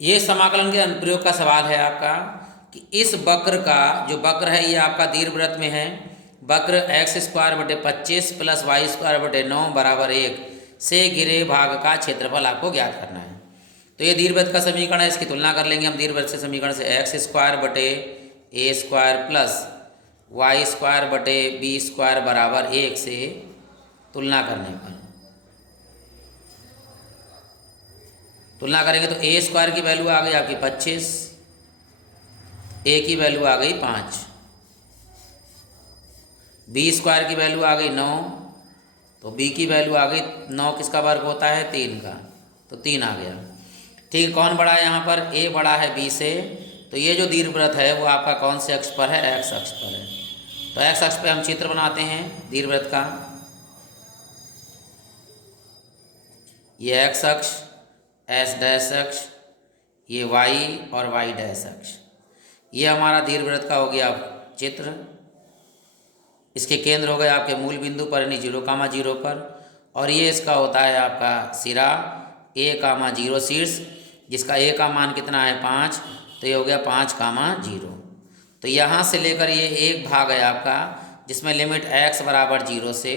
ये समाकलन के अनुप्रयोग का सवाल है आपका कि इस वक्र का जो वक्र है ये आपका दीर्घवृत्त में है। वक्र एक्स स्क्वायर बटे 25 प्लस वाई स्क्वायर बटे 9 बराबर 1 से घिरे भाग का क्षेत्रफल आपको ज्ञात करना है। तो ये दीर्घवृत्त का समीकरण है, इसकी तुलना कर लेंगे हम दीर्घवृत्त से समीकरण से। एक्स स्क्वायर बटे ए स्क्वायर प्लस वाई स्क्वायर बटे बी स्क्वायर बराबर 1 से तुलना करने पर तुलना करेंगे तो ए स्क्वायर की वैल्यू आ गई आपकी 25, ए की वैल्यू आ गई 5, बी स्क्वायर की वैल्यू आ गई 9, तो बी की वैल्यू आ गई 9 किसका वर्ग होता है 3 का, तो 3 आ गया। ठीक, कौन बड़ा है यहाँ पर, ए बड़ा है बी से। तो ये जो दीर्घवृत्त है वो आपका कौन से अक्ष पर है, एक्स अक्ष पर है। तो एक्स अक्ष पे हम चित्र बनाते हैं दीर्घवृत्त का। ये एक्स अक्ष, एस डैश अक्ष, ये वाई और वाई डैश अक्ष, ये हमारा दीर्घवृत्त का हो गया चित्र। इसके केंद्र हो गए आपके मूल बिंदु पर यानी 0,0 पर, और ये इसका होता है आपका सिरा a,0 शीर्ष, जिसका a का मान कितना है 5, तो ये हो गया 5,0। तो यहाँ से लेकर ये एक भाग है आपका जिसमें लिमिट x बराबर 0 से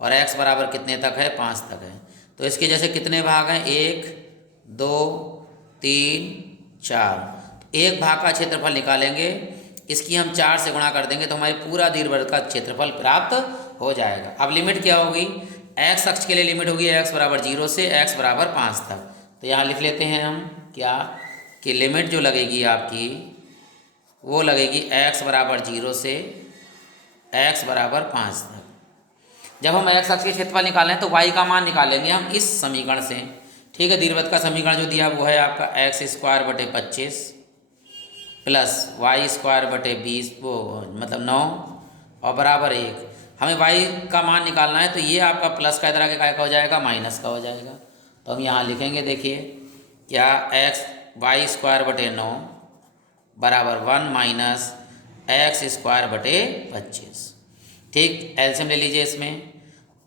और x बराबर कितने तक है 5 तक है। तो इसके जैसे कितने भाग हैं 1, 2, 3, 4। एक भाग का क्षेत्रफल निकालेंगे, इसकी हम 4 से गुणा कर देंगे तो हमारी पूरा दीर्घवृत्त का क्षेत्रफल प्राप्त हो जाएगा। अब लिमिट क्या होगी, एक्स अक्ष के लिए लिमिट होगी x बराबर 0 से x बराबर 5 तक। तो यहाँ लिख लेते हैं हम क्या कि लिमिट जो लगेगी आपकी वो लगेगी x बराबर 0 से x बराबर 5 तक। जब हम x अक्ष के क्षेत्रफल निकालें तो y का मान निकालेंगे हम इस समीकरण से। ठीक है, दीर्घवृत्त का समीकरण जो दिया वो है आपका एक्स स्क्वायर बटे 25 प्लस वाई स्क्वायर बटे 20 वो मतलब 9 और बराबर 1। हमें y का मान निकालना है तो ये आपका प्लस का इधर आगे का हो जाएगा माइनस का हो जाएगा। तो हम यहाँ लिखेंगे, देखिए क्या एक्स वाई स्क्वायर बटे 9 बराबर 1 माइनस एक्स स्क्वायर बटे 25। ठीक, एलसीएम ले लीजिए इसमें,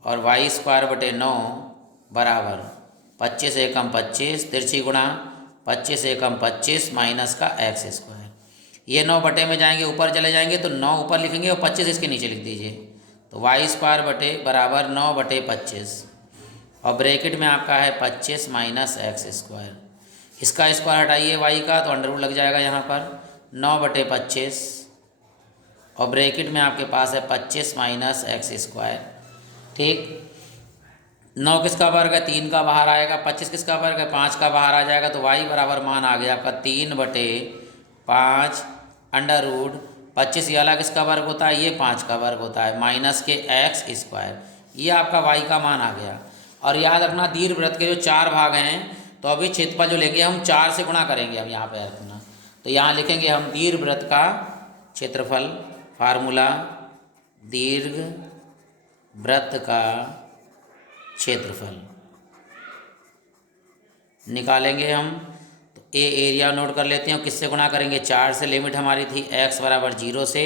और वाई स्क्वायर बटे 9 बराबर 25 एकम 25 तिरछी गुणा 25 एकम 25 माइनस का एक्स स्क्वायर। ये 9 बटे में जाएंगे, ऊपर चले जाएंगे तो 9 ऊपर लिखेंगे और 25 इसके नीचे लिख दीजिए। तो वाई स्क्वायर बटे बराबर 9 बटे 25 और ब्रैकेट में आपका है 25 माइनस एक्स स्क्वायर। इसका स्क्वायर हटाइए वाई का तो अंडर रूट लग जाएगा यहाँ पर 9 बटे 25 और ब्रैकेट में आपके पास है 25 माइनस एक्स स्क्वायर। ठीक, 9 किसका वर्ग है 3 का बाहर आएगा, 25 किसका वर्ग है 5 का बाहर आ जाएगा। तो y बराबर मान आ गया आपका 3 बटे 5 अंडर रूट 25, ये वाला किसका वर्ग होता है, ये 5 का वर्ग होता है माइनस के एक्स स्क्वायर। ये आपका y का मान आ गया। और याद रखना दीर्घवृत्त के जो 4 भाग हैं तो अभी क्षेत्रफल जो लेंगे हम 4 से गुणा करेंगे। अब यहाँ पे रखना, तो यहाँ लिखेंगे हम दीर्घवृत्त का क्षेत्रफल, फार्मूला दीर्घवृत्त का क्षेत्रफल निकालेंगे हम। तो ए एरिया नोट कर लेते हैं, किससे गुणा करेंगे 4 से। लिमिट हमारी थी x बराबर 0 से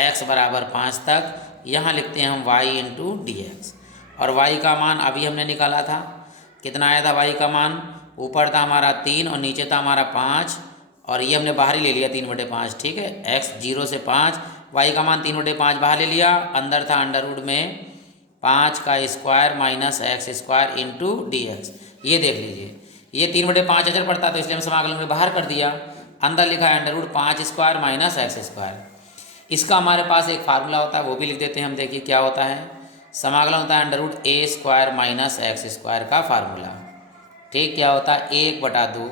x बराबर 5 तक। यहाँ लिखते हैं हम y इंटू डी एक्स, और y का मान अभी हमने निकाला था, कितना आया था y का मान, ऊपर था हमारा 3 और नीचे था हमारा 5, और ये हमने बाहर ही ले लिया 3 बटे 5। ठीक है, x 0 से 5, y का मान 3 बटे 5 बाहर ले लिया, अंदर था अंडर रूट में 5 का square minus X square into D x. ये देख लीजिए, ये 3 बटे 5 अचर पड़ता तो इसलिए हम समाकलन में बाहर कर दिया, अंदर लिखा है under root 5 square minus X square. इसका हमारे पास एक फार्मूला होता है वो भी लिख देते हैं हम। देखिए क्या होता है, समाकलन होता है अंडर रूट ए स्क्वायर माइनस एक्स स्क्वायर का फार्मूला। ठीक, क्या होता है 1/2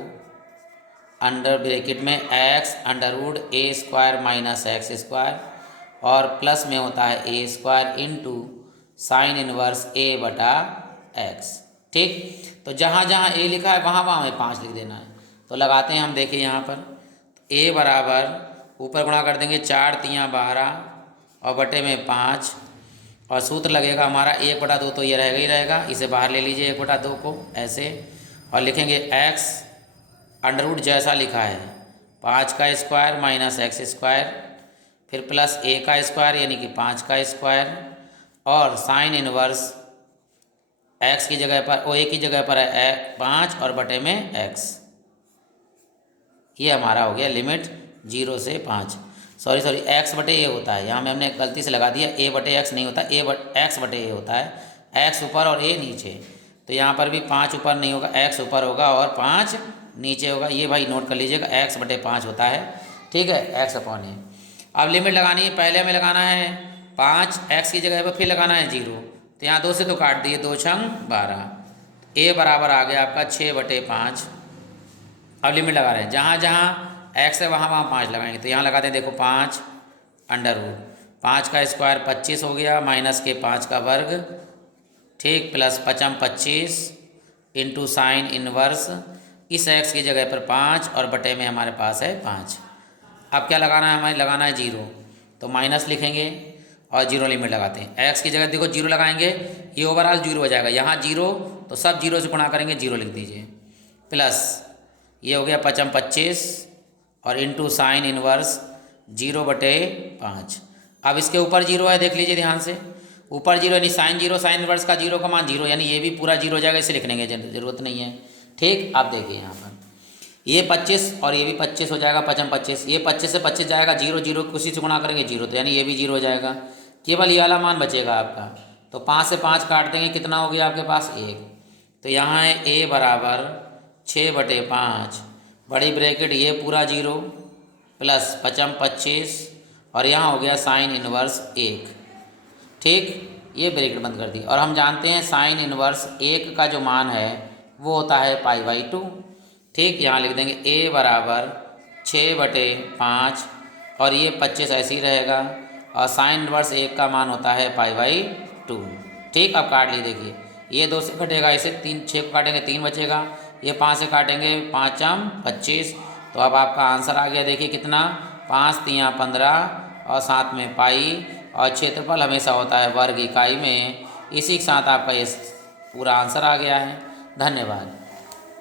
अंडर ब्रैकेट में एक्स अंडर रूट ए स्क्वायर माइनस एक्स स्क्वायर, और प्लस में होता है ए स्क्वायर इंटू साइन इनवर्स ए बटा एक्स। ठीक, तो जहाँ जहाँ ए लिखा है वहाँ वहाँ हमें 5 लिख देना है। तो लगाते हैं हम, देखिए यहाँ पर ए बराबर ऊपर गुणा कर देंगे 4 तियाँ 12 और बटे में 5, और सूत्र लगेगा हमारा 1/2, तो ये रहेगा ही रहेगा, इसे बाहर ले लीजिए 1/2 को ऐसे, और लिखेंगे एक्स अंडर रूट जैसा लिखा है 5 का स्क्वायर माइनस एक्स स्क्वायर, फिर प्लस ए का स्क्वायर यानी कि 5 का स्क्वायर, और साइन इनवर्स एक्स की जगह पर ओ ए की जगह पर है 5 और बटे में एक्स। ये हमारा हो गया लिमिट 0 से 5। सॉरी एक्स बटे ए होता है, यहाँ में हमने गलती से लगा दिया, ए बटे एक्स नहीं होता, एक्स बटे ए होता है, एक्स ऊपर और ए नीचे। तो यहाँ पर भी 5 ऊपर नहीं होगा, एक्स ऊपर होगा और 5 नीचे होगा। ये भाई नोट कर लीजिएगा, एक्स बटे 5 होता है, ठीक है, एक्स अपॉन ए। अब लिमिट लगानी है, पहले हमें लगाना है 5, एक्स की जगह पर फिर लगाना है 0। तो यहाँ 2 से तो काट दिए, 2 छंग 12, ए बराबर आ गया आपका 6 बटे 5। अब लिमिट लगा रहे हैं, जहाँ जहाँ एक्स है वहाँ वहाँ 5 लगाएंगे। तो यहाँ लगाते हैं, देखो 5 अंडर रूट 5 का स्क्वायर 25 हो गया, माइनस के 5 का वर्ग, ठीक, प्लस 5 25 इंटू साइन इनवर्स इस एक्स की जगह पर 5 और बटे में हमारे पास है 5। अब क्या लगाना है, हमें लगाना है 0, तो माइनस लिखेंगे और 0 लिमिट लगाते हैं। एक्स की जगह देखो 0 लगाएंगे, ये ओवरऑल 0 हो जाएगा, यहाँ 0 तो सब 0 से गुणा करेंगे, 0 लिख दीजिए, प्लस ये हो गया 5 25 और इंटू साइन इनवर्स 0 बटे 5। अब इसके ऊपर 0 है, देख लीजिए ध्यान से, ऊपर 0 यानी साइन 0, साइन इनवर्स का 0 का मान 0, यानी ये भी पूरा 0 हो जाएगा, इसे लिखने की जरूरत नहीं है, ठीक। आप देखिए यहाँ पर ये 25 और ये भी 25 हो जाएगा, 5 25, ये 25 से 25 जाएगा, 0 0 उसी से गुणा करेंगे 0, तो यानी ये भी 0 हो जाएगा, केवल ये वाला मान बचेगा आपका। तो 5 से 5 काट देंगे, कितना हो गया आपके पास 1। तो यहाँ है a बराबर 6 बटे 5, बड़ी ब्रैकेट ये पूरा 0 प्लस 5 25 और यहाँ हो गया साइन इनवर्स 1, ठीक, ये ब्रैकेट बंद कर दी। और हम जानते हैं साइन इनवर्स 1 का जो मान है वो होता है π/2, ठीक। यहाँ लिख देंगे a बराबर 6 बटे 5 और ये 25 ऐसे ही रहेगा और साइन इनवर्स 1 का मान होता है π/2, ठीक। अब काट ली, देखिए ये 2 से कटेगा, इसे 6 को काटेंगे 3 बचेगा, ये 5 से काटेंगे 5 25, तो अब आपका आंसर आ गया, देखिए कितना, 5 3 15 और साथ में पाई, और क्षेत्रफल हमेशा होता है वर्ग इकाई में। इसी के साथ आपका ये पूरा आंसर आ गया है। धन्यवाद।